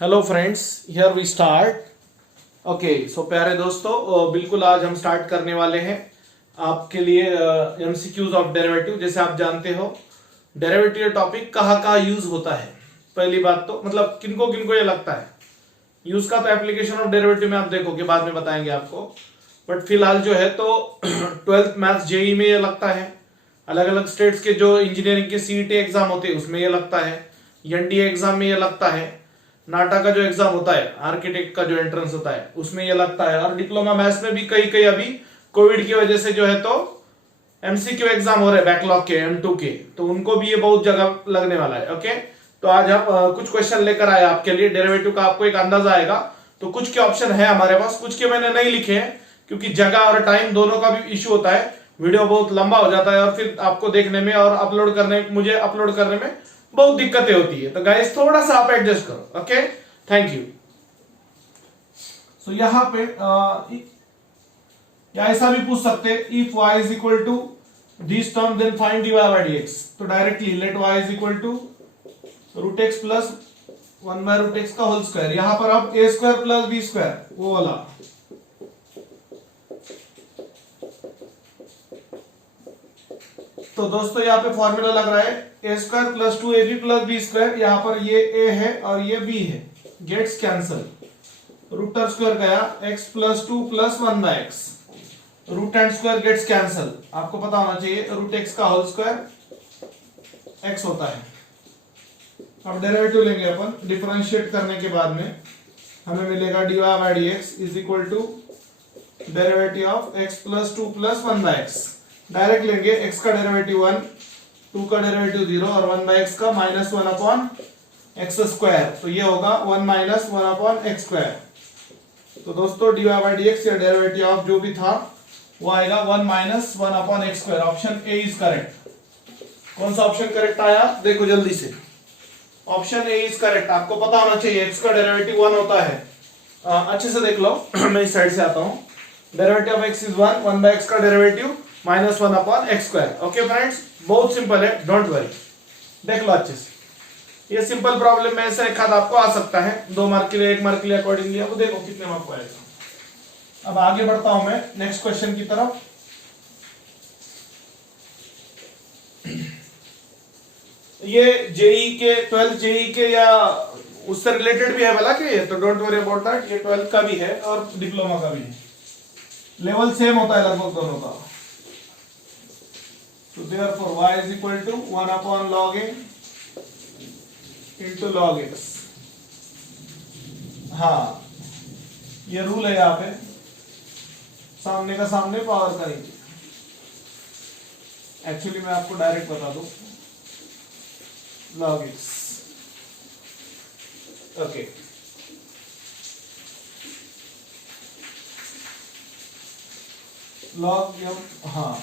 Hello friends, here we start. Okay, so प्यारे दोस्तों, बिल्कुल आज हम स्टार्ट करने वाले हैं आपके लिए एमसीक्यूज ऑफ डेरिवेटिव। जैसे आप जानते हो, डेरिवेटिव टॉपिक कहाँ कहाँ यूज होता है। पहली बात तो मतलब किनको किनको ये लगता है यूज का, तो एप्लीकेशन ऑफ डेरिवेटिव में आप देखो कि बाद में बताएंगे आपको। बट फिलहाल जो है तो 12th मैथ्स जेई में ये लगता है, अलग अलग स्टेट्स के जो इंजीनियरिंग के सीईटी एग्जाम होते हैं उसमें ये लगता है, एनडीए एग्जाम में ये लगता है, नाटा का जो एग्जाम होता है आर्किटेक्ट का जो एंट्रेंस होता है उसमें ये लगता है, और डिप्लोमा मैथ्स में भी कई कई अभी कोविड की वजह से जो है तो एमसीक्यू एग्जाम हो रहे हैं बैकलॉग के M2 के, तो उनको भी ये बहुत जगह लगने वाला है। ओके, तो आज हम कुछ क्वेश्चन लेकर आए आपके लिए डेरिवेटिव का, आपको एक अंदाजा आएगा। तो कुछ के ऑप्शन है हमारे पास, कुछ के मैंने नहीं लिखे हैं क्योंकि जगह और टाइम दोनों का भी इश्यू होता है, वीडियो बहुत लंबा हो जाता है और फिर आपको देखने में और मुझे अपलोड करने में बहुत दिक्कतें होती है। तो गाइस थोड़ा सा आप एडजस्ट करो। Okay, thank you. सो यहां पे या ऐसा भी पूछ सकते हैं, if y is equal to this term then find dy by dx। तो directly let y is equal to root x plus 1 by root x का होल स्क्वायर। यहां पर अब a square plus b square वो वाला, तो दोस्तों यहाँ पे फॉर्मूला लग रहा है a square plus 2ab plus b square. यहां पर ये a है और ये b है, गेट्स कैंसल, रूट स्क्वायर गया x plus 2 plus 1 by x, root and square gets cancel. आपको पता होना चाहिए रूट एक्स का होल स्क्वायर x होता है। अब डेरिवेटिव लेंगे अपन, डिफरेंशिएट करने के बाद में हमें मिलेगा dy by dx is equal to derivative of x plus 2 plus 1 by x. Direct लेंगे, x का डेरिवेटिव 1, 2 का डेरिवेटिव 0 और 1 बाय x का माइनस 1 अपॉन एक्स स्क्वायर। तो ये होगा 1 माइनस 1 अपॉन एक्स स्क्वायर। तो दोस्तों dy बाय dx या डेरिवेटिव ऑफ जो भी था वो आएगा 1 minus 1 upon x square. Option A is correct. कौन सा ऑप्शन करेक्ट आया देखो जल्दी से, ऑप्शन ए इज करेक्ट। आपको पता होना चाहिए x का डेरिवेटिव 1 होता है। अच्छे से देख लो मैं इस साइड से आता हूं। Derivative of x is 1, 1 by x का derivative minus 1 upon x square. Okay friends, बहुत सिंपल है, डोंट वरी, देख लो अच्छे से। ये सिंपल प्रॉब्लम में ऐसा एक हाथ आपको आ सकता है, 2 मार्क के लिए 1 मार्क के लिए अकॉर्डिंगली। अब देखो कितने मार्क को आएगा। अब आगे बढ़ता हूं मैं नेक्स्ट क्वेश्चन की तरफ। ये जेई के 12 जेई के या उससे रिलेटेड भी है भला के, तो डोंट वरी अबाउट दैट। ये 12 का भी है और डिप्लोमा का भी है, लेवल सेम होता है लगभग दोनों का। So therefore y is equal to 1 upon log a into log x। हाँ, ये रूल है यहाँ पे, सामने का सामने पावर का नीचे। एक्चुअली मैं आपको डायरेक्ट बता दूं, log x। Okay, log m, हाँ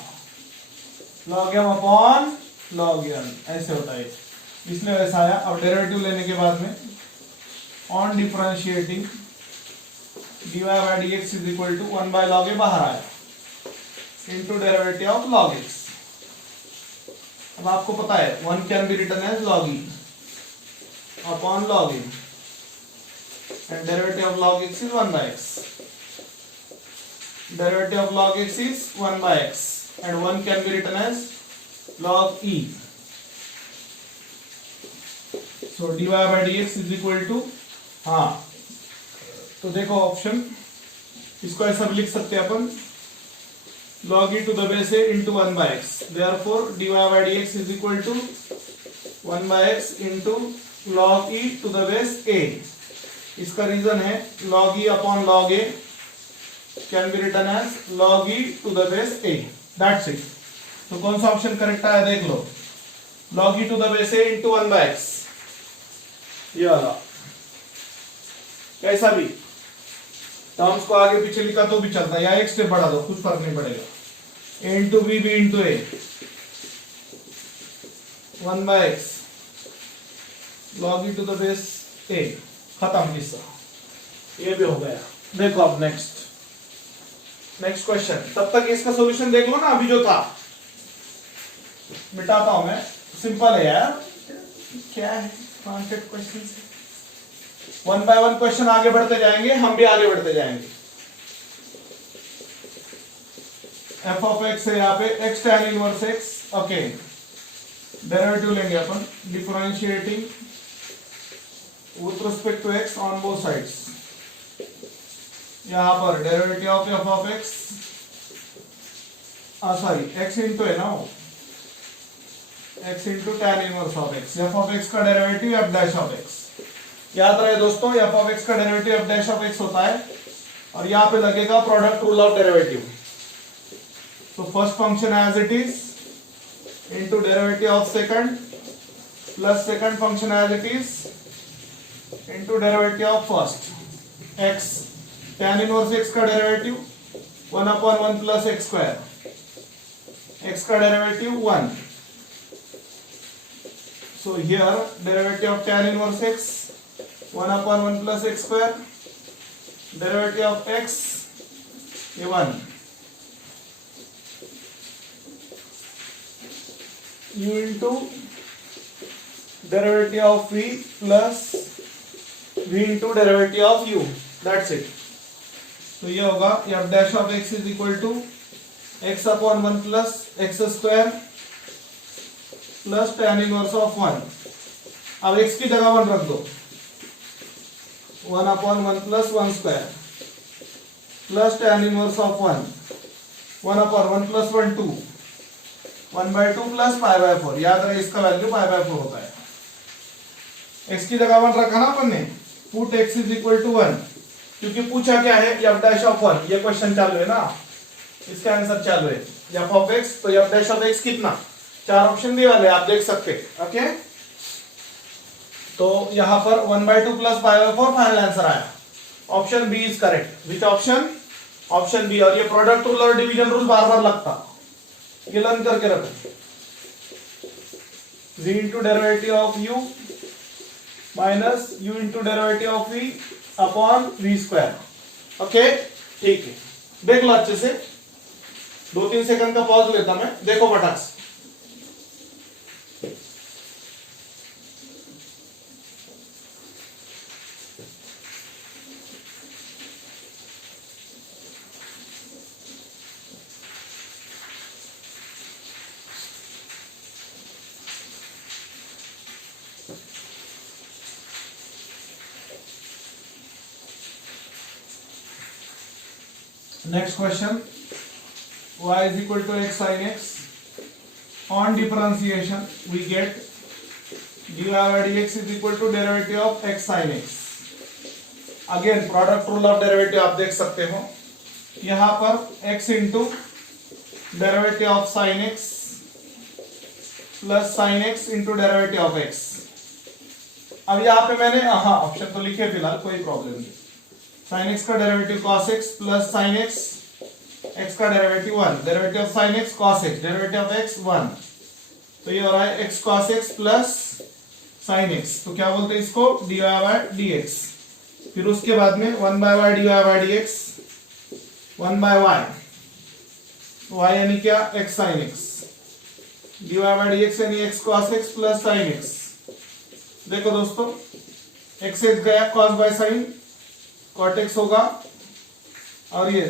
log m upon log n ऐसे होता है, इसलिए वैसा आया। अब डेरिवेटिव लेने के बाद में on differentiating dy by dx is equal to 1 by log a बाहर आया into derivative of log x। अब आपको पता है 1 can be written as log e upon log a and derivative of log x is 1 by x। Derivative of log x is 1 by x and 1 can be written as log e। So dy by dx is equal to, हाँ तो देखो option, इसको ऐसा भी लिख सकते हैं अपन, log e to the base a into 1 by x। Therefore dy by dx is equal to 1 by x into log e to the base a। इसका रीजन है log e upon log a can be written as log e to the base a। That's it। तो कौन सा option correct आया देख लो, log e to the base a into 1 by x, ये वाला। कैसा भी टर्म्स को आगे पीछे लिखा तो भी चलता है, या एक स्टेप बढ़ा दो कुछ फर्क नहीं पड़ेगा। a into b, b into a, 1 by x log e to the base a, खत्म किस्सा, ये भी हो गया। देखो अब नेक्स्ट क्वेश्चन, तब तक इसका सॉल्यूशन देख लो ना, अभी जो था मिटाता हूं मैं, सिंपल है यार, क्या है कॉन्सेप्ट क्वेश्चन से। वन बाय वन क्वेश्चन आगे बढ़ते जाएंगे, हम भी आगे बढ़ते जाएंगे। एफ ऑफ एक्स है यहाँ पे x tan inverse x, okay derivative लेंगे अपन, differentiating with respect to x on both sides. यहाँ पर derivative of f of x, sorry x into है ना, x into tan inverse of x, f of x का derivative f dash of x. याद रहे दोस्तों, एफ ऑफ एक्स का derivative f dash of x होता है, और यहाँ पे लगेगा प्रोडक्ट रूल ऑफ डेरिवेटिव। तो first function as it is into derivative of second plus second function as it is into derivative of first. X tan inverse x का derivative 1/1 plus x square, x का derivative 1। So here derivative of tan inverse x 1/1 plus x square, derivative of x ये 1, u into derivative of v plus v into derivative of u, that's it. तो ये होगा f dash of x is equal to x/1 plus x square plus tan inverse of 1। अब x की जगह 1 रख दो, 1/1 plus 1 square plus tan inverse of 1, 1/1 plus 1 2, 1/2 plus π/4। याद रहे इसका वैल्यू π/4 होता है। x की जगह 1 रखा ना अपन ने, put x is equal to 1, क्योंकि पूछा क्या है एफ डैश ऑफ 1, ये क्वेश्चन चालू है ना, इसका आंसर चालू है एफ ऑफ एक्स। तो एफ डैश ऑफ एक्स कितना, 4 ऑप्शन दिए वाले आप देख सकते, ओके। तो यहां पर 1/2 प्लस π/4 फाइनल आंसर आया, option B is correct. Which option, option B. और ये प्रोडक्ट रूल और डिवीजन रूल बार बार लगता, ये लर्न करके रखो। v into derivative of u minus u into derivative of v upon v square, okay ठीक है। देख लो अच्छे से, 2-3 सेकंड का पॉज लेता मैं, देखो फटाक से। Next question, y is equal to x sin x. On differentiation, we get dy by dx is equal to derivative of x sin x. Again, product rule of derivative आप देख सकते हो, यहाँ पर x into derivative of sin x plus sin x into derivative of x। अब यहाँ पे मैंने हाँ ऑप्शन तो लिखे फिलहाल, कोई प्रॉब्लम नहीं। sin x का derivative cos x plus sin x, x का derivative 1, derivative of sin x cos x, derivative of x 1। तो ये हो रहा है x cos x plus sin x, तो क्या बोलते हैं इसको, dy by dx। फिर उसके बाद में 1/y dy by dx, 1/y, y यानी क्या, x sin x, dy by dx यानी x cos x plus sin x। देखो दोस्तों, x गया cos by sin, cot x होगा, और ये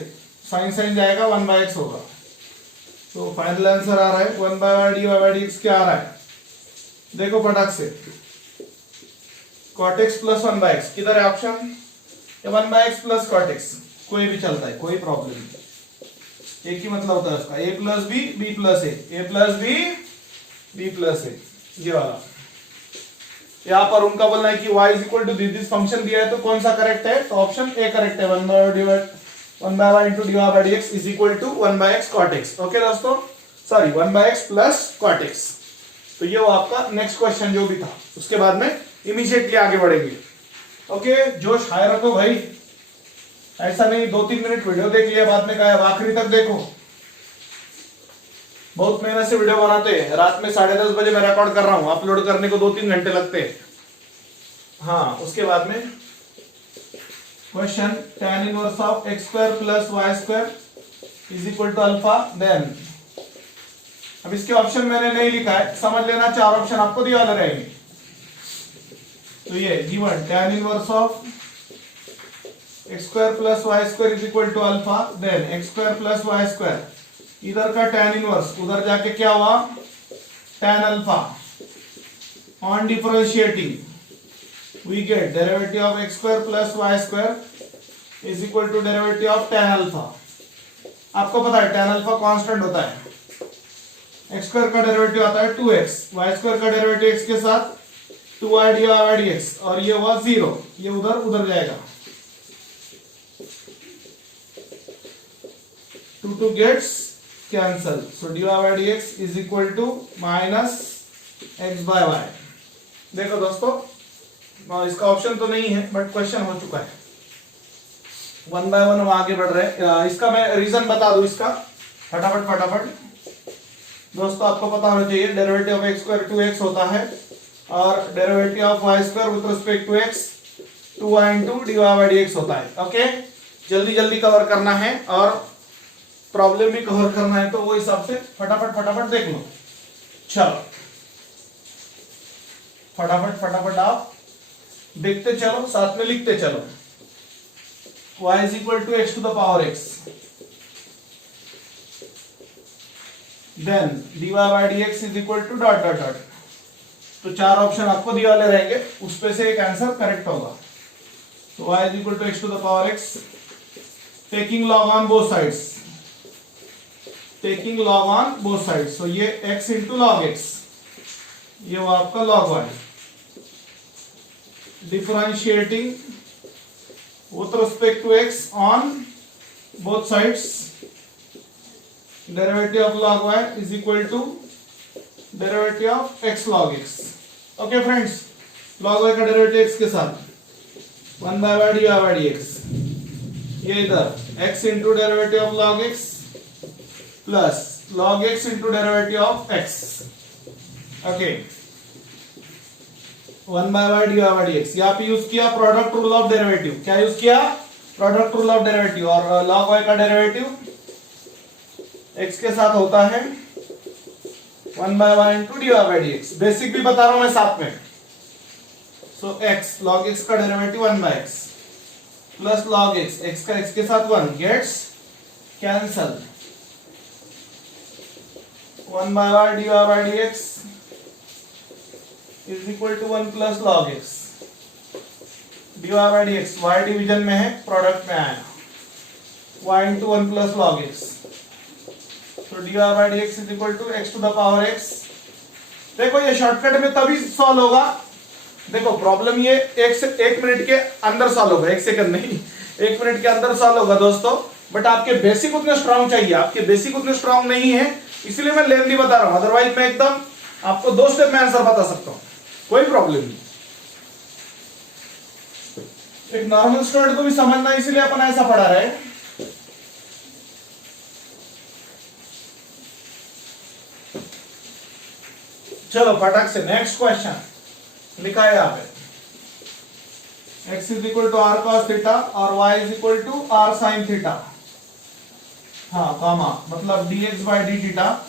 sin sin जाएगा 1/x होगा। तो फाइनल आंसर आ रहा है 1/y dy by dx क्या आ रहा है, देखो फटाक से, cot x प्लस 1/x। किधर है option, 1/x plus cot x, कोई भी चलता है, कोई प्रॉब्लम नहीं, एक ही मतलब होता है उसका, a plus b, b plus a, a plus b, b plus a, ये वाला। यहाँ पर उनका बोलना है कि y is equal to this function दिया है, तो कौन सा करेक्ट है, तो ऑप्शन ए करेक्ट है, 1/y into dy by dx is equal to 1/x cot x। Okay दोस्तों, sorry 1/x plus cot x। तो ये वो आपका नेक्स्ट क्वेश्चन जो भी था, उसके बाद में इमीडिएटली आगे बढ़ेंगे। ओके, जोश हाई रखो भाई, ऐसा नहीं 2-3 मिनट वीडियो देख लिया बाद में कहा आखिरी तक देखो। बहुत मेहनत से वीडियो बनाते हैं, रात में 10:30 बजे मैं रिकॉर्ड कर रहा हूं, अपलोड करने को 2-3 घंटे लगते हैं। हाँ, उसके बाद में question tan inverse of x square plus y square is equal to alpha, then अब इसके ऑप्शन मैंने नहीं लिखा है, समझ लेना, 4 ऑप्शन आपको दिए वाले रहेंगे। तो ये given tan inverse of x square plus y square is equal to alpha, then x square plus y square, इधर का tan इनवर्स, उधर जाके क्या हुआ tan alpha, on differentiating we get derivative of x square plus y square is equal to derivative of tan alpha. आपको पता है tan alpha constant होता है, एक्स स्क्वायर का डेरिवेटिव आता है 2x, वाई स्क्वायर का डेरिवेटिव x के साथ 2y dy by dx, और ये हुआ 0, ये उधर उधर जाएगा, 2 gets cancel, so dy by dx is equal to minus x by y। देखो दोस्तों, इसका ऑप्शन तो नहीं है बट क्वेश्चन हो चुका है, 1 by 1 हम आगे बढ़ रहे हैं। इसका मैं रीजन बता दूं, इसका फटाफट दोस्तों, आपको पता होना चाहिए derivative of x square 2x होता है और derivative of y square with respect to x 2y into dy by dx होता है। ओके, जल्दी कवर करना है और प्रॉब्लम भी कवर करना है, तो वो हिसाब से फटाफट देख लो। चलो फटाफट आप देखते चलो, साथ में लिखते चलो। y is equal to x to the power x, then dy by dx is equal to dot. तो 4 ऑप्शन आपको दिए वाले रहेंगे, उसपे से एक आंसर करेक्ट होगा। तो y is equal to x to the power x, taking log on both sides, so ये x into log x, ये वो आपका log y, differentiating with respect to x on both sides, derivative of log y is equal to derivative of x log x। Okay friends, log y का derivative x के साथ 1 by y dy by dx, ये इधर x into derivative of log x plus log x into derivative of x। Okay, 1 by y dy by dx, यहाँ पे use किया product rule of derivative. क्या use किया? Product rule of derivative. और log y का derivative x के साथ होता है 1 by y into dy by dx। Basic भी बता रहा हूं मैं साथ में। सो x log x का derivative 1 by x plus log x का x के साथ 1 gets cancel, 1 by y dy by dx is equal to 1 plus log x, dy by dx y division में है, प्रोडक्ट में आया y into 1 plus log x, तो dy by dx is equal to x to the power x। देखो ये shortcut में तभी solve होगा, देखो प्रॉब्लम ये 1 मिनट के अंदर सॉल्व होगा, 1 सेकंड नहीं, 1 मिनट के अंदर सॉल्व होगा दोस्तों। बट आपके बेसिक उतने स्ट्रांग चाहिए, आपके बेसिक उतने स्ट्रांग नहीं है, इसलिए मैं लेंथी बता रहा हूं, अदरवाइज मैं एकदम आपको 2 स्टेप में आंसर बता सकता हूं, कोई प्रॉब्लम नहीं। एक नॉर्मल स्टूडेंट को भी समझना, इसीलिए अपन ऐसा पढ़ा रहे हैं। चलो फटाक से नेक्स्ट क्वेश्चन लिखा है यहाँ पे, x is equal to r cos theta और y is equal to r sine theta. हाँ कॉमा, मतलब dx by d theta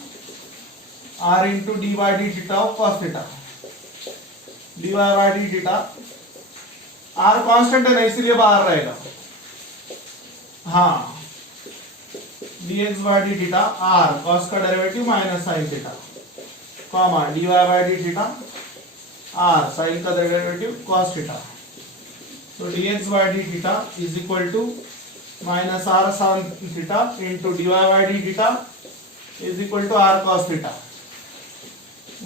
r into d by d theta of cos theta, dy by d theta, r constant है ना इसीलिए बाहर रहेगा। हाँ dx by d theta r cos का derivative minus sine theta, comma dy by d theta r sine का derivative cos theta. तो dx by d theta is equal to minus r sine theta into dy by d theta is equal to r cos theta.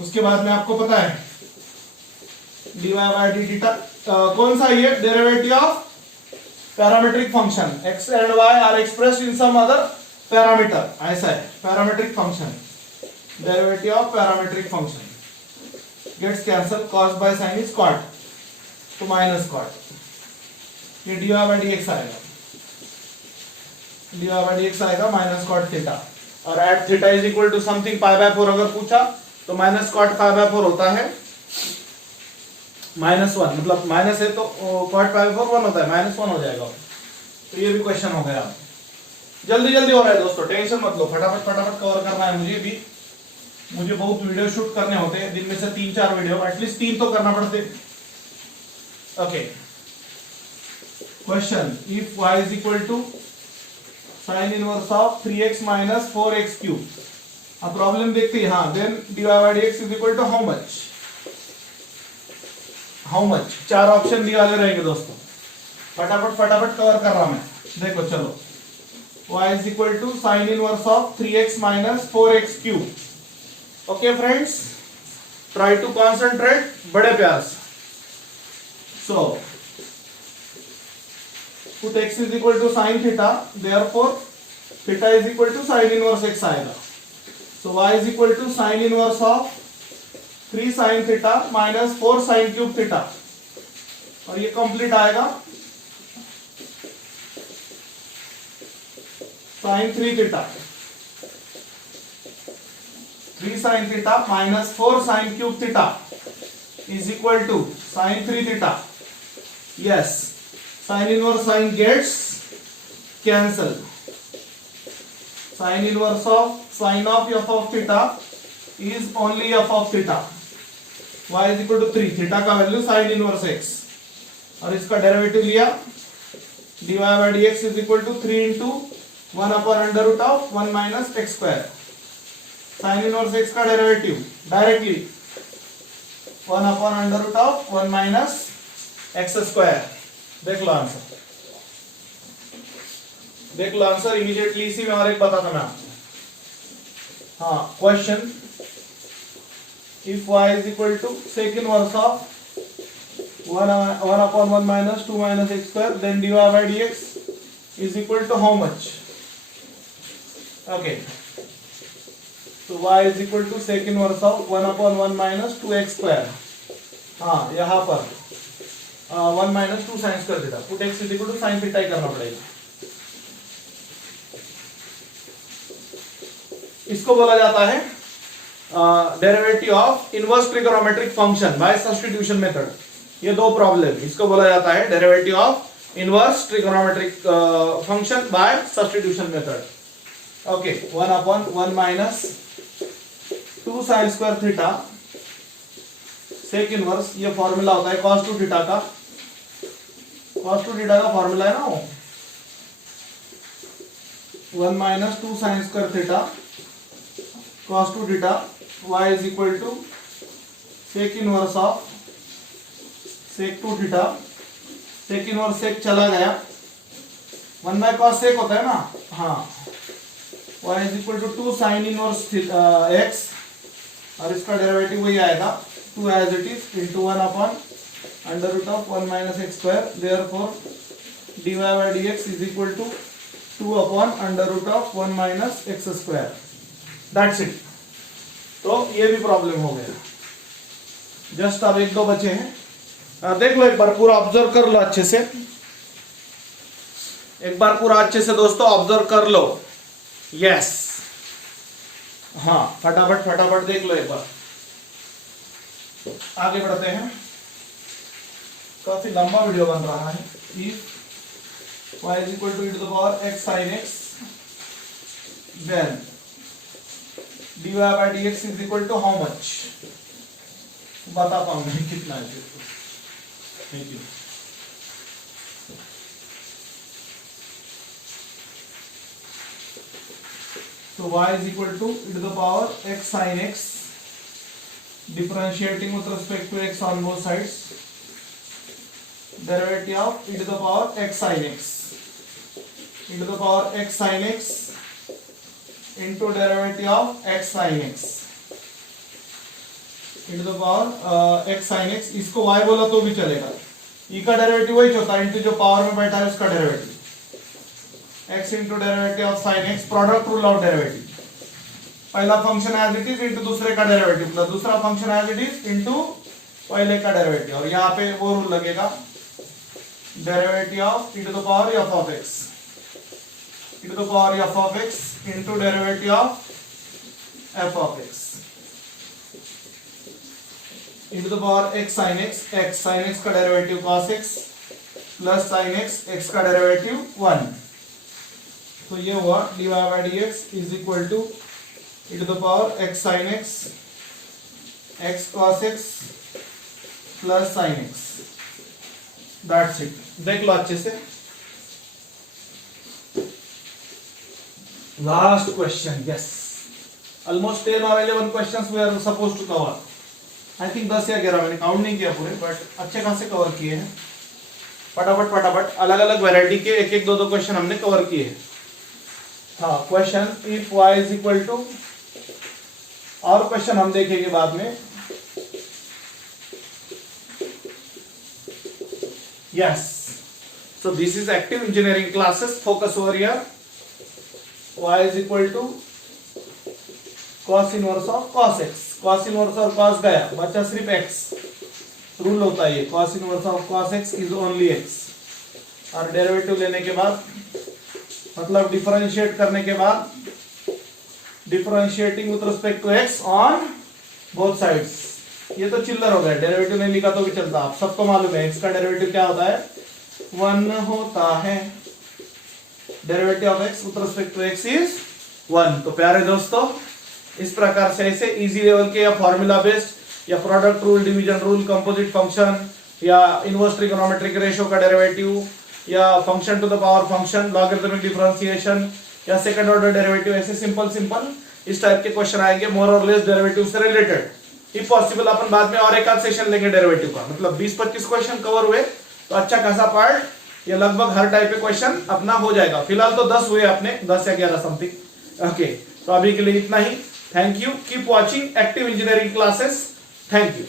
उसके बाद में आपको पता है dy by d theta कौन सा, ये derivative of parametric function x and y are expressed in some other parameter, ऐसा है parametric function, derivative of parametric function gets cancel, cos by sin is cot, तो माइनस cot, ये dy by dx आएगा, dy by dx आएगा minus cot theta, और at theta is equal to something pi by 4 अगर पूछा तो minus cot pi by 4 होता है -1, मतलब माइनस है तो cot पाई बाय 4 1 होता है, -1 हो जाएगा। तो ये भी क्वेश्चन हो गया। जल्दी हो रहा है दोस्तों, टेंशन मत लो, फटाफट कवर करना है मुझे भी। मुझे बहुत वीडियो शूट करने होते हैं, दिन में से 3-4 वीडियो एटलीस्ट 3 तो करना पड़ते। Okay, question if y is equal to sine inverse of 3x minus 4x cube. अब प्रॉब्लम देखते हैं। हाँ, then dy by dx is equal to how much. चार ऑप्शन दिए वाले रहेंगे दोस्तों, फटाफट फटाफट कवर कर रहा मैं। देखो चलो, y is equal to sine inverse of 3x minus 4x cube. Okay friends, try to concentrate बड़े प्यार से। सो put x is equal to sin theta, therefore theta is equal to sin inverse x आएगा। So y is equal to sin inverse of 3 sin theta minus 4 sin cube theta, और ये complete आएगा sin 3 theta, 3 sin theta minus 4 sin cube theta is equal to sin 3 theta। Yes, sin inverse sin gets cancel, sin inverse of sin of f of theta is only f of theta, y is equal to 3, theta का value sin inverse x, और इसका derivative लिया dy by dx is equal to 3 into 1 upon under root of 1 minus x square। sin inverse x का derivative directly 1 upon under root of 1 minus x square। देख लो answer, देख लो answer immediately. इसी में और एक बताता मैं आपको। हाँ, question if y is equal to sec inverse of 1 upon 1 minus 2 minus x square, then dy by dx is equal to how much? Okay, so y is equal to sec inverse of 1 upon 1 minus 2x square। हाँ, यहाँ पर 1 minus 2 sin square theta, put x is equal to sin theta ही करना पड़ेगा। इसको बोला जाता है derivative of inverse trigonometric function by substitution method. ये दो प्रॉब्लम, इसको बोला जाता है derivative of inverse trigonometric function by substitution method. Okay, 1 upon 1 minus 2 sin square theta sec inverse, ये फॉर्मूला होता है cos 2 थीटा का, cos 2 थीटा का फॉर्मूला है ना वो 1 minus 2 sin square theta cos 2 theta, y is equal to sec inverse of sec 2 theta, sec inverse sec चला गया, 1 by cos sec होता है ना। हाँ, y is equal to 2 sin inverse x, और इसका डेरिवेटिव वही आएगा 2 as it is into 1 upon under root of 1 minus x square, therefore dy by dx is equal to 2 upon under root of 1 minus x square। That's it। तो ये भी problem हो गया। Just अब एक दो बचे हैं, देख लो एक बार पूरा ऑब्जर्व कर लो अच्छे से, एक बार पूरा अच्छे से दोस्तों ऑब्जर्व कर लो। यस, हाँ, फटाफट फटाफट देख लो एक बार। आगे बढ़ते हैं, काफी लंबा वीडियो बन रहा है। If y is equal to e to the power x sin x, then dy by dx is equal to how much? बता पाऊंगा कितना है। Thank you. So y is equal to e to the power x sin x, differentiating with respect to x on both sides, derivative of e to the power x sin x, e to the power x sin x into derivative of x sin x, e to the power x sin x। इसको y बोला तो भी चलेगा, e का derivative वही होता है into जो पावर में बैठा है उसका derivative, x into derivative of sin x, product rule of derivative. पहला function as it is into दूसरे का डेरिवेटिव, मतलब दूसरा function as it is into पहले का डेरिवेटिव, और यहाँ पे वो रूल लगेगा derivative of e to the power f of x, e to the power f of x into derivative of f of x, e to the power x sin x का derivative cos x plus sin x, x का derivative 1। तो ये हुआ dy by dx is equal to e to the power x sin x, x cos x plus sin x। That's it. देख लो अच्छे से। Last question, yes, almost 10 और 11 questions we are suppose to cover. I think 10 या 11, मैंने count नहीं किया पूरे, बट अच्छे खासे कवर किए हैं। फटाफट फटाफट अलग अलग वैरायटी के एक एक दो दो क्वेश्चन हमने कवर किए हैं। हाँ, question if y is equal to, और क्वेश्चन हम देखेंगे बाद में। Yes, so this is active engineering classes, focus over here। y is equal to cos inverse of cos x, cos inverse और cos गया, बचा सिर्फ x। रूल होता है ये, cos inverse of cos x is only x। और derivative लेने के बाद, मतलब डिफरेंशिएट करने के बाद, differentiating with respect to x on both sides. ये तो चिल्लर हो गया, डेरिवेटिव नहीं लिखा तो भी चलता, आप सबको मालूम है x का डेरिवेटिव क्या होता है, 1 होता है। Derivative of x with respect to x is 1। तो प्यारे दोस्तों, इस प्रकार से ऐसे इजी लेवल के या फॉर्मूला बेस्ड या product rule, division rule, composite function या इनवर्स ट्रिगोनोमेट्रिक रेशियो का डेरिवेटिव या function to the power function, logarithmic differentiation या सेकंड ऑर्डर डेरिवेटिव, ऐसे सिंपल सिंपल इस टाइप के क्वेश्चन आएंगे, मोर और लेस डेरिवेटिव से रिलेटेड। इफ पॉसिबल अपन बाद में और एक आध सेशन लेंगे डेरिवेटिव का, मतलब 20-25 क्वेश्चन कवर हुए तो अच्छा खासा पार्ट, ये लगभग हर टाइप के क्वेश्चन अपना हो जाएगा। फिलहाल तो 10 हुए अपने, 10 या 11 समथिंग। ओके, तो अभी के लिए इतना ही। Thank you, keep watching Active Engineering Classes. Thank you.